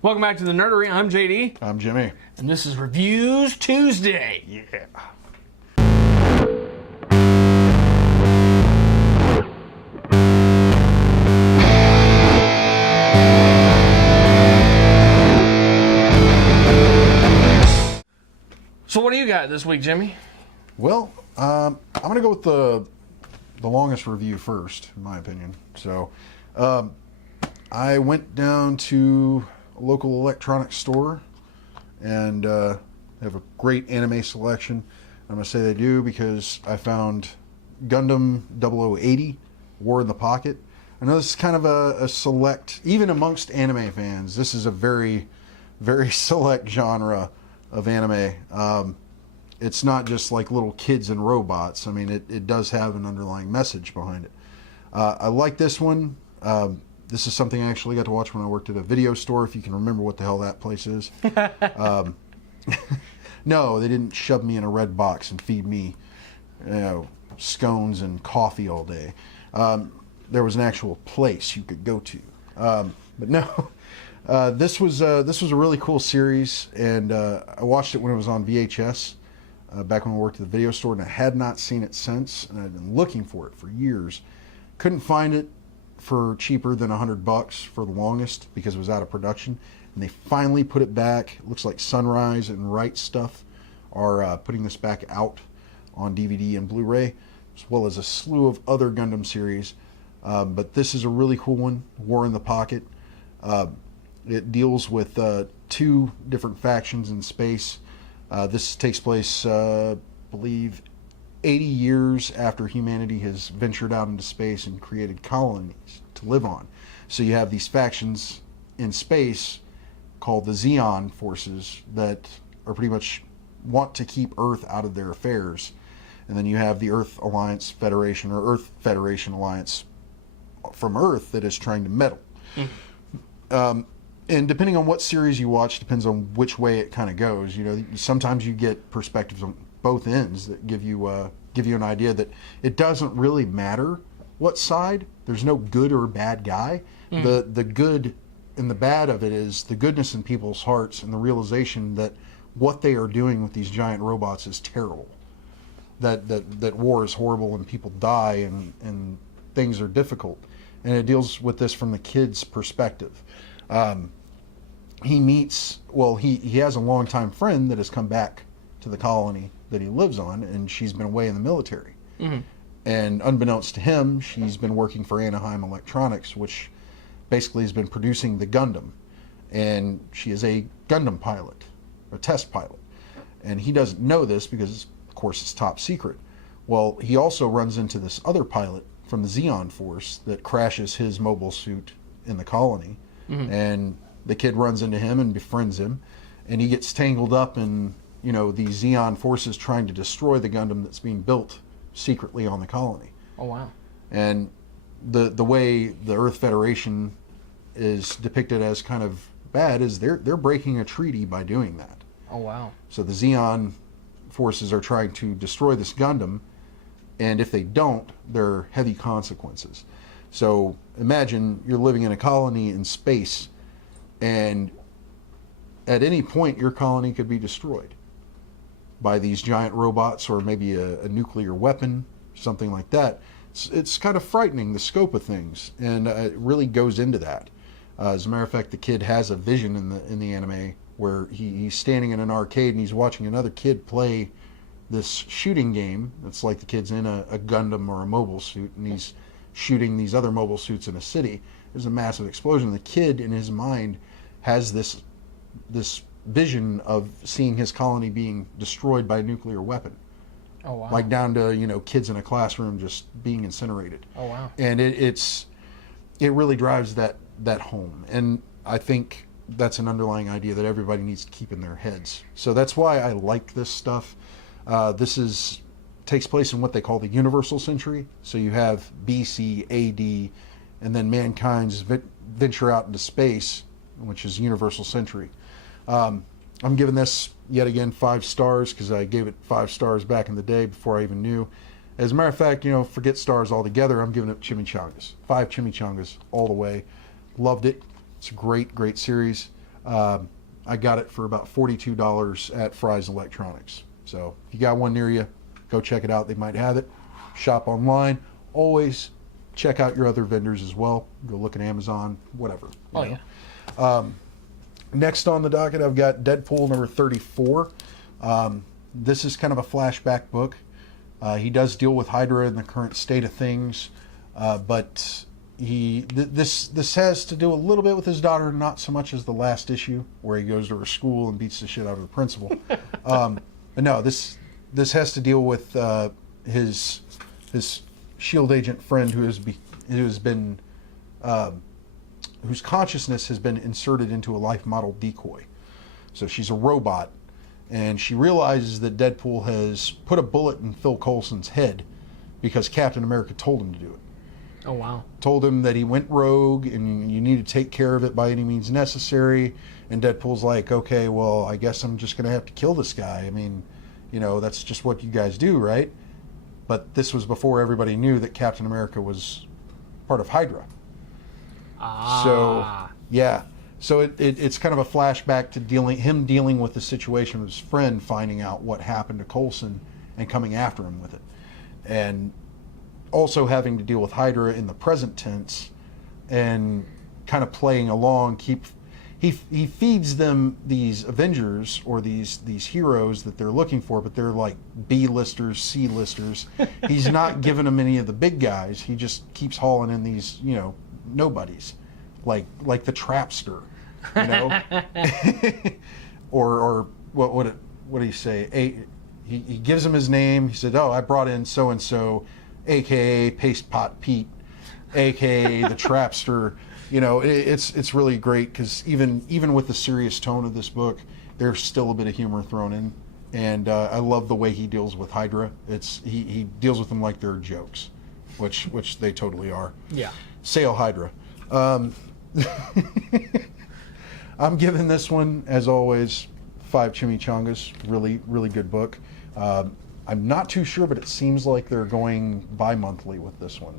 Welcome back to the Nerdery. I'm JD. I'm Jimmy. And this is Reviews Tuesday. Yeah. So what do you got this week, Jimmy? Well, I'm going to go with the longest review first, in my opinion. So, I went down to a local electronics store, and they have a great anime selection. I'm going to say they do because I found Gundam 0080, War in the Pocket. I know this is kind of a select, even amongst anime fans, this is a very, very select genre of anime. It's not just like little kids and robots. I mean, it does have an underlying message behind it. I like this one. This is something I actually got to watch when I worked at a video store, if you can remember what the hell that place is. No, they didn't shove me in a red box and feed me, scones and coffee all day. There was an actual place you could go to. But no, this was a really cool series, and I watched it when it was on VHS back when I worked at the video store, and I had not seen it since, and I've been looking for it for years. Couldn't find it for cheaper than $100 for the longest because it was out of production, and they finally put it back. It looks like Sunrise and Right Stuff are putting this back out on DVD and Blu-ray, as well as a slew of other Gundam series. But this is a really cool one, War in the Pocket. It deals with two different factions in space. This takes place, I believe, 80 years after humanity has ventured out into space and created colonies to live on. So you have these factions in space called the Zeon forces that are pretty much want to keep Earth out of their affairs. And then you have the Earth Alliance Federation, or Earth Federation Alliance from Earth, that is trying to meddle. And depending on what series you watch, depends on which way it kind of goes. You know, sometimes you get perspectives on both ends that give you an idea that it doesn't really matter what side. There's no good or bad guy. The good and the bad of it is the goodness in people's hearts and the realization that what they are doing with these giant robots is terrible. That war is horrible and people die and things are difficult. And it deals with this from the kid's perspective. He has a longtime friend that has come back to the colony that he lives on, and she's been away in the military. And unbeknownst to him, she's been working for Anaheim Electronics, which basically has been producing the Gundam. And she is a Gundam pilot, a test pilot. And he doesn't know this because, of course, it's top secret. Well, he also runs into this other pilot from the Zeon Force that crashes his mobile suit in the colony. And the kid runs into him and befriends him, and he gets tangled up in, these Zeon forces trying to destroy the Gundam that's being built secretly on the colony. Oh, wow. And the way the Earth Federation is depicted as kind of bad is they're breaking a treaty by doing that. Oh, wow. So the Zeon forces are trying to destroy this Gundam, and if they don't, there are heavy consequences. So imagine you're living in a colony in space, and at any point your colony could be destroyed by these giant robots, or maybe a nuclear weapon, something like that. It's kind of frightening, the scope of things, and it really goes into that. As a matter of fact, the kid has a vision in the anime where he's standing in an arcade and he's watching another kid play this shooting game. It's like the kid's in a Gundam or a mobile suit, and he's shooting these other mobile suits in a city. There's a massive explosion. The kid in his mind has this vision of seeing his colony being destroyed by a nuclear weapon. Oh, wow. Like down to, kids in a classroom just being incinerated. Oh, wow. And it really drives that home. And I think that's an underlying idea that everybody needs to keep in their heads. So that's why I like this stuff. This takes place in what they call the Universal Century. So you have BC, AD, and then mankind's venture out into space, which is Universal Century. I'm giving this, yet again, 5 stars, because I gave it 5 stars back in the day before I even knew. As a matter of fact, forget stars altogether. I'm giving it chimichangas. 5 chimichangas all the way. Loved it. It's a great, great series. I got it for about $42 at Fry's Electronics. So if you got one near you, go check it out. They might have it. Shop online. Always check out your other vendors as well. Go look at Amazon, whatever. Yeah. Next on the docket, I've got Deadpool number 34. This is kind of a flashback book. He does deal with Hydra in the current state of things, but this has to do a little bit with his daughter, not so much as the last issue where he goes to her school and beats the shit out of the principal. But no, this has to deal with his SHIELD agent friend whose consciousness has been inserted into a life model decoy. So she's a robot, and she realizes that Deadpool has put a bullet in Phil Coulson's head because Captain America told him to do it. Oh, wow. Told him that he went rogue and you need to take care of it by any means necessary. And Deadpool's like, okay, well, I guess I'm just going to have to kill this guy. I mean, that's just what you guys do, right? But this was before everybody knew that Captain America was part of Hydra. So, yeah. So it's kind of a flashback to him dealing with the situation with his friend, finding out what happened to Coulson and coming after him with it. And also having to deal with Hydra in the present tense and kind of playing along. He feeds them these Avengers or these heroes that they're looking for, but they're like B-listers, C-listers. He's not giving them any of the big guys. He just keeps hauling in these, nobodies, like the Trapster, or what do you say? He gives him his name. He said, "Oh, I brought in so and so, aka Paste Pot Pete, aka the Trapster." It's really great because even with the serious tone of this book, there's still a bit of humor thrown in, and I love the way he deals with Hydra. He deals with them like they're jokes, which they totally are. Yeah. Sail Hydra. I'm giving this one, as always, 5 chimichangas. Really, really good book. I'm not too sure, but it seems like they're going bi-monthly with this one.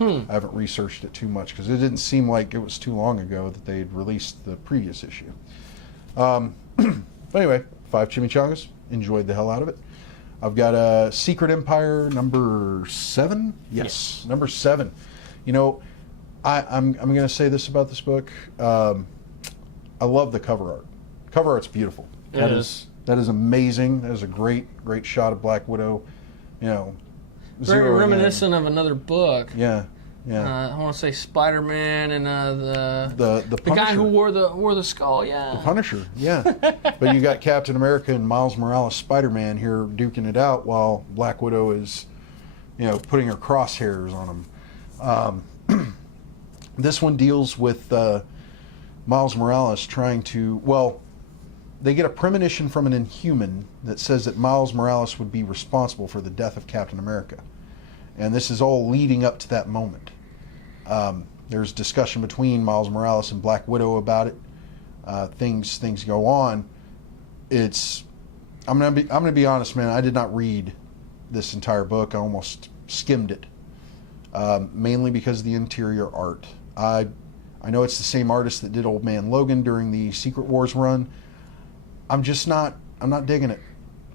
I haven't researched it too much because it didn't seem like it was too long ago that they had released the previous issue. Anyway, 5 chimichangas. Enjoyed the hell out of it. I've got Secret Empire number 7. Yes, number 7. I'm going to say this about this book. I love the cover art. Cover art's beautiful. That is amazing. That is a great shot of Black Widow. Very reminiscent of another book. Yeah. I want to say Spider-Man and the guy who wore the skull. Yeah. The Punisher. Yeah. But you got Captain America and Miles Morales Spider-Man here duking it out while Black Widow is, putting her crosshairs on him. This one deals with Miles Morales trying to. Well, they get a premonition from an Inhuman that says that Miles Morales would be responsible for the death of Captain America. And this is all leading up to that moment. There's discussion between Miles Morales and Black Widow about it. Things go on. I'm gonna be honest, man. I did not read this entire book. I almost skimmed it, mainly because of the interior art. I know it's the same artist that did Old Man Logan during the Secret Wars run. I'm not digging it.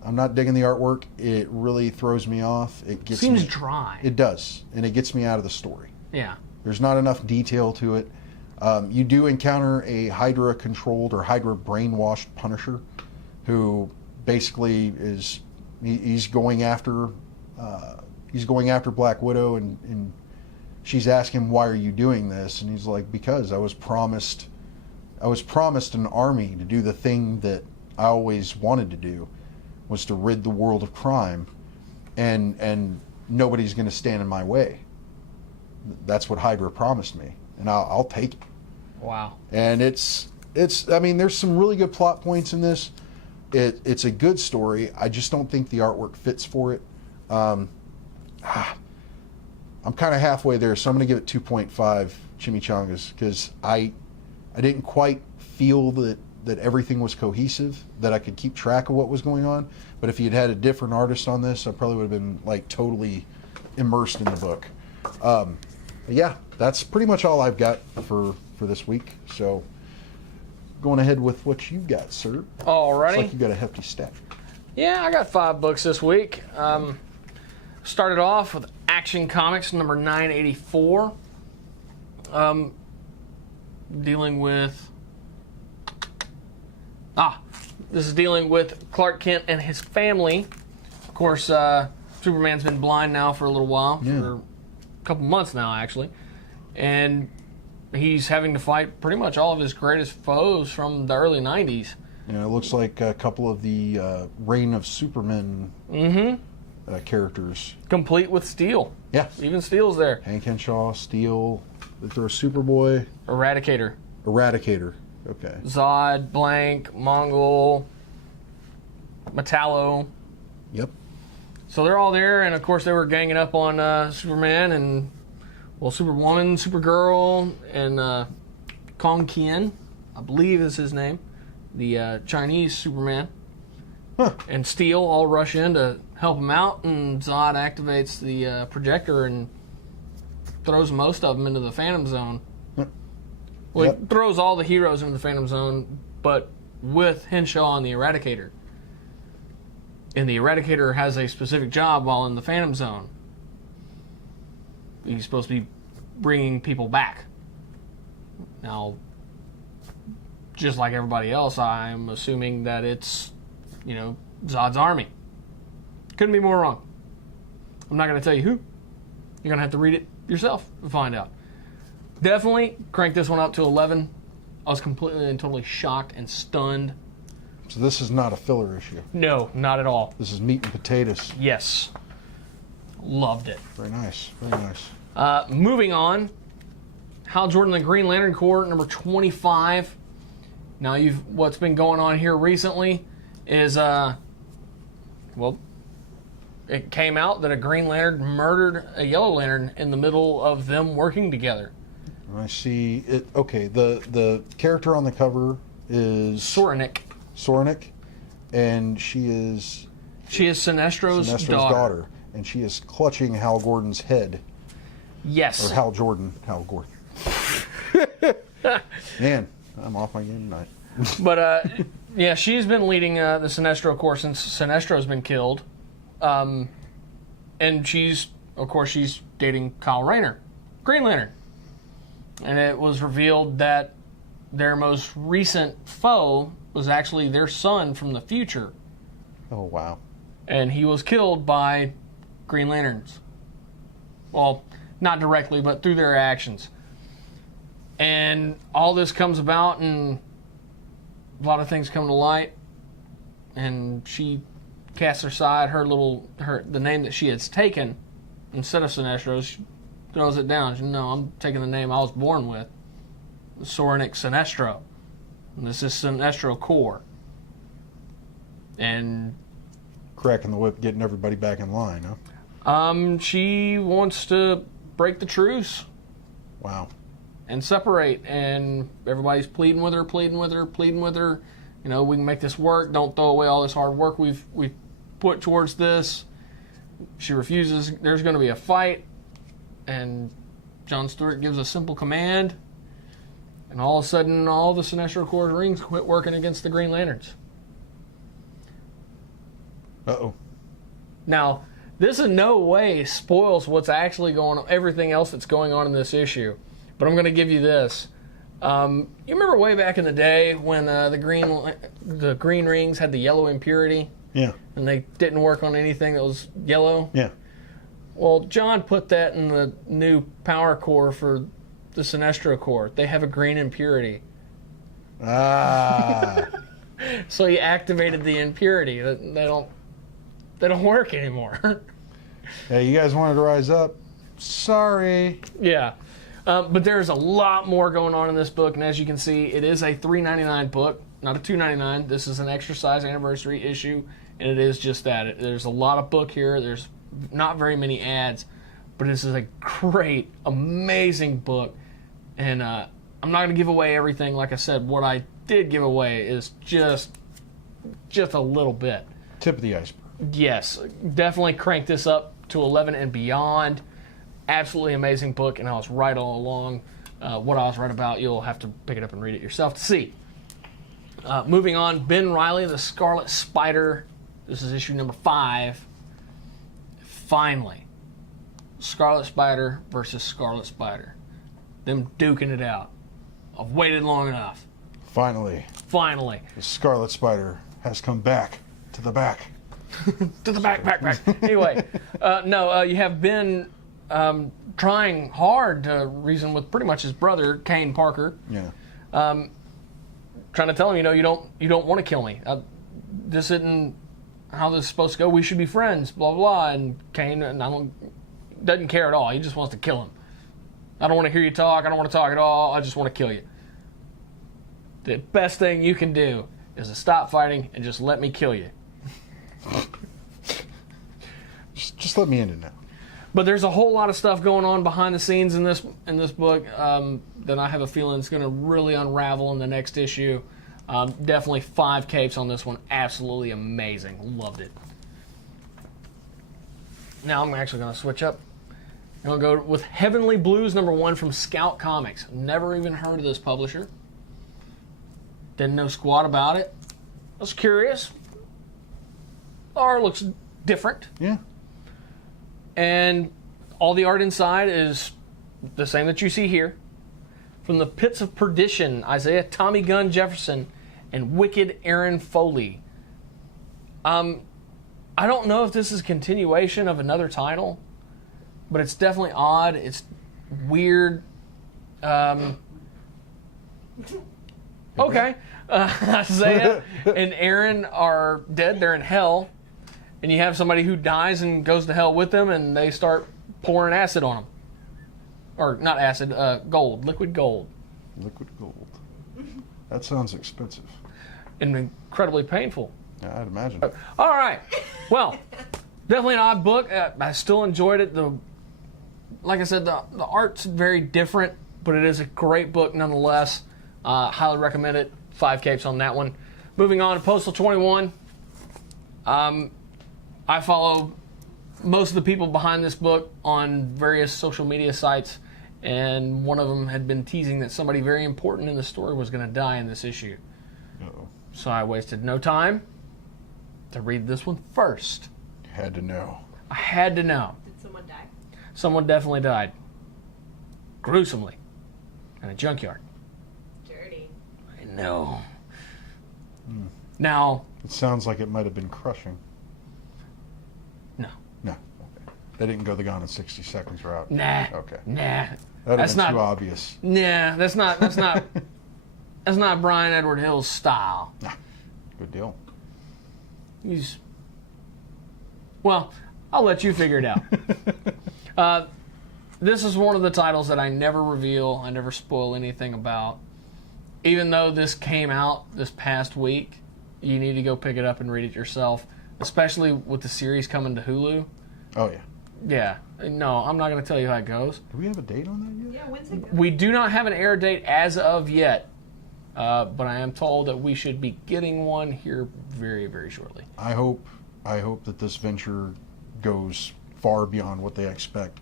I'm not digging the artwork. It really throws me off. It seems dry. It does, and it gets me out of the story. Yeah. There's not enough detail to it. You do encounter a Hydra-controlled or Hydra-brainwashed Punisher, who basically he's going after Black Widow, and she's asking him, "Why are you doing this?" And he's like, "Because I was promised an army to do the thing that I always wanted to do, was to rid the world of crime, and nobody's going to stand in my way. That's what Hydra promised me, and I'll take it." Wow. And it's I mean, there's some really good plot points in this. It's a good story. I just don't think the artwork fits for it. I'm kind of halfway there, so I'm going to give it 2.5 chimichangas because I didn't quite feel that everything was cohesive, that I could keep track of what was going on. But if you'd had a different artist on this, I probably would have been like totally immersed in the book. Yeah, that's pretty much all I've got for this week. So going ahead with what you got, sir. Alrighty. Looks like you got a hefty stack. Yeah, I got 5 books this week. Started off with Action Comics number 984. Dealing with... this is dealing with Clark Kent and his family. Of course, Superman's been blind now for a little while, for a couple months now, actually. And he's having to fight pretty much all of his greatest foes from the early 90s. Yeah, it looks like a couple of the Reign of Superman characters. Complete with Steel. Yeah. Even Steel's there. Hank Henshaw, Steel, they throw Superboy. Eradicator. Okay. Zod, Blank, Mongol, Metallo. Yep. So they're all there, and of course they were ganging up on Superman and, well, Superwoman, Supergirl, and Kong Kian, I believe is his name, the Chinese Superman. Huh. And Steel all rush in to help him out, and Zod activates the projector and throws most of them into the Phantom Zone. Well, he throws all the heroes into the Phantom Zone, but with Henshaw and the Eradicator. And the Eradicator has a specific job while in the Phantom Zone. He's supposed to be bringing people back. Now, just like everybody else, I'm assuming that it's, Zod's army. Couldn't be more wrong. I'm not going to tell you who. You're going to have to read it yourself to find out. Definitely crank this one up to 11. I was completely and totally shocked and stunned. So this is not a filler issue. No, not at all. This is meat and potatoes. Yes. Loved it. Very nice. Very nice. Moving on. Hal Jordan, the Green Lantern Corps, number 25. Now, what's been going on here recently is, it came out that a Green Lantern murdered a Yellow Lantern in the middle of them working together. I see it. Okay, the character on the cover is Soranik, and she is Sinestro's daughter, and she is clutching Hal Gordon's head. Yes. Or Hal Gordon. Man, I'm off my game tonight. But yeah, she's been leading the Sinestro Corps since Sinestro's been killed, and she's dating Kyle Rayner, Green Lantern. And it was revealed that their most recent foe was actually their son from the future. Oh, wow. And he was killed by Green Lanterns. Well, not directly, but through their actions. And all this comes about, and a lot of things come to light. And she casts aside the name that she has taken instead of Sinestro. She throws it down. She, no, I'm taking the name I was born with, Soranik Sinestro. And this is Sinestro Corps. And cracking the whip, getting everybody back in line, huh? She wants to break the truce. Wow. And separate, and everybody's pleading with her. We can make this work. Don't throw away all this hard work we've put towards this. She refuses. There's going to be a fight. And John Stewart gives a simple command, and all of a sudden, all the Sinestro Corps rings quit working against the Green Lanterns. Uh-oh. Now, this in no way spoils what's actually going on, everything else that's going on in this issue, but I'm going to give you this. You remember way back in the day when the green rings had the yellow impurity? Yeah. And they didn't work on anything that was yellow? Yeah. Well, John put that in the new power core for the Sinestro Corps. They have a green impurity. Ah. So he activated the impurity. They don't work anymore. Hey, you guys wanted to rise up? Sorry. Yeah. But there's a lot more going on in this book, and as you can see, it is a $3.99 book, not a $2.99. This is an extra size anniversary issue, and it is just that. There's a lot of book here. There's not very many ads, but this is a great, amazing book. And I'm not going to give away everything. Like I said, what I did give away is just a little bit. Tip of the iceberg. Yes, definitely crank this up to 11 and beyond. Absolutely amazing book, and I was right all along. What I was right about, you'll have to pick it up and read it yourself to see. Moving on, Ben Reilly, the Scarlet Spider. This is issue number 5. Finally, Scarlet Spider versus Scarlet Spider. Them duking it out. I've waited long enough. Finally, the Scarlet Spider has come back to the back. To the back. Anyway, you have Ben trying hard to reason with pretty much his brother, Kane Parker. Yeah. Trying to tell him, you don't want to kill me. This isn't how this is supposed to go. We should be friends, blah, blah. And Kane doesn't care at all. He just wants to kill him. I don't want to hear you talk. I don't want to talk at all. I just want to kill you. The best thing you can do is to stop fighting and just let me kill you. Just let me in it now. But there's a whole lot of stuff going on behind the scenes in this book that I have a feeling is going to really unravel in the next issue. Definitely 5 capes on this one. Absolutely amazing. Loved it. Now I'm actually going to switch up. I'm going to go with Heavenly Blues #1 from Scout Comics. Never even heard of this publisher. Didn't know squat about it. I was curious. Art looks different. Yeah. And all the art inside is the same that you see here. From the Pits of Perdition, Isaiah Tommy Gunn Jefferson and Wicked Aaron Foley. I don't know if this is a continuation of another title, but it's definitely odd. It's weird. Okay. Isaiah and Aaron are dead. They're in hell. And you have somebody who dies and goes to hell with them, and they start pouring acid on them. Or not acid, gold, liquid gold. Liquid gold. That sounds expensive. And incredibly painful. Yeah, I'd imagine. All right. Well, definitely an odd book. I still enjoyed it. Like I said, the art's very different, but it is a great book nonetheless. Highly recommend it. 5 capes on that one. Moving on to Postal 21. I follow most of the people behind this book on various social media sites, and one of them had been teasing that somebody very important in the story was going to die in this issue. Uh-oh. So I wasted no time to read this one first. You had to know. I had to know. Did someone die? Someone definitely died. Gruesomely. In a junkyard. Dirty. I know. Now... It sounds like it might have been crushing. No. No. Okay. They didn't go the Gone in 60 Seconds route. Nah. Okay. Nah. That'd That's have been not too obvious. Nah, that's not that's not Brian Edward Hill's style. Nah. Good deal. Well, I'll let you figure it out. This is one of the titles that I never reveal, I never spoil anything about. Even though this came out this past week, you need to go pick it up and read it yourself, especially with the series coming to Hulu. Oh, yeah. Yeah. No, I'm not going to tell you how it goes. Do we have a date on that yet? Yeah, when's it go? We do not have an air date as of yet, but I am told that we should be getting one here very, very shortly. I hope that this venture goes far beyond what they expect.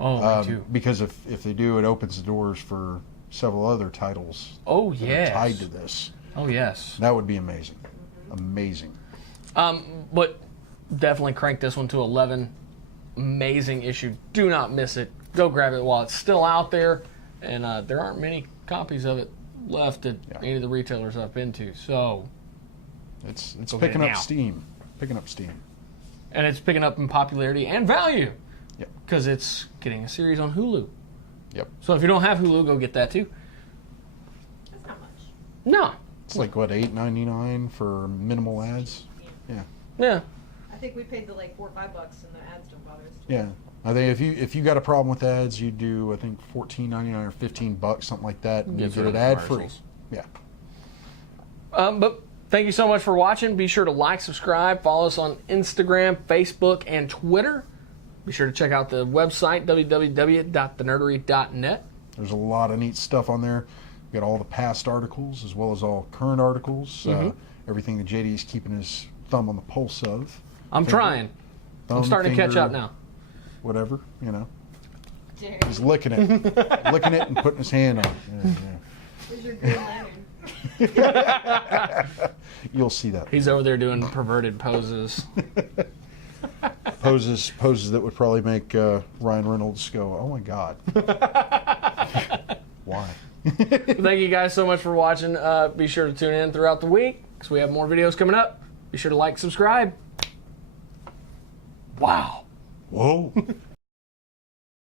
Oh, me too. Because if they do, it opens the doors for several other titles Oh, that yes. are tied to this. Oh, yes. That would be amazing. Amazing. But definitely crank this one to 11. Amazing issue. Do not miss it. Go grab it while it's still out there. And there aren't many copies of it left at any of the retailers I've been to. So It's Go get picking it up now. steam. Picking up steam. and it's picking up in popularity and value. Yep. Because it's getting a series on Hulu. Yep. So if you don't have Hulu, go get that too. That's not much. No. It's like what, $8.99 for minimal ads? Yeah. Yeah. I think we paid the like $4 or $5 and the ads don't bother us. Yeah. I think if you got a problem with ads, you do I think $14.99 or $15, something like that, and you Gets get rid it of ad free. commercials. Yeah. But thank you so much for watching. Be sure to like, subscribe, follow us on Instagram, Facebook, and Twitter. Be sure to check out the website, www.thenerdery.net. There's a lot of neat stuff on there. We got all the past articles as well as all current articles. Everything that JD's keeping his thumb on the pulse of. I'm trying. I'm starting to catch up now. Whatever, you know. Jerry, He's licking it. Licking it and putting his hand on it. Yeah, yeah. where's your Green Lantern? You'll see that. He's over there doing perverted poses. Poses that would probably make Ryan Reynolds go, oh my God. Why? Thank you guys so much for watching. Be sure to tune in throughout the week because we have more videos coming up. Be sure to like, subscribe. Wow. Whoa.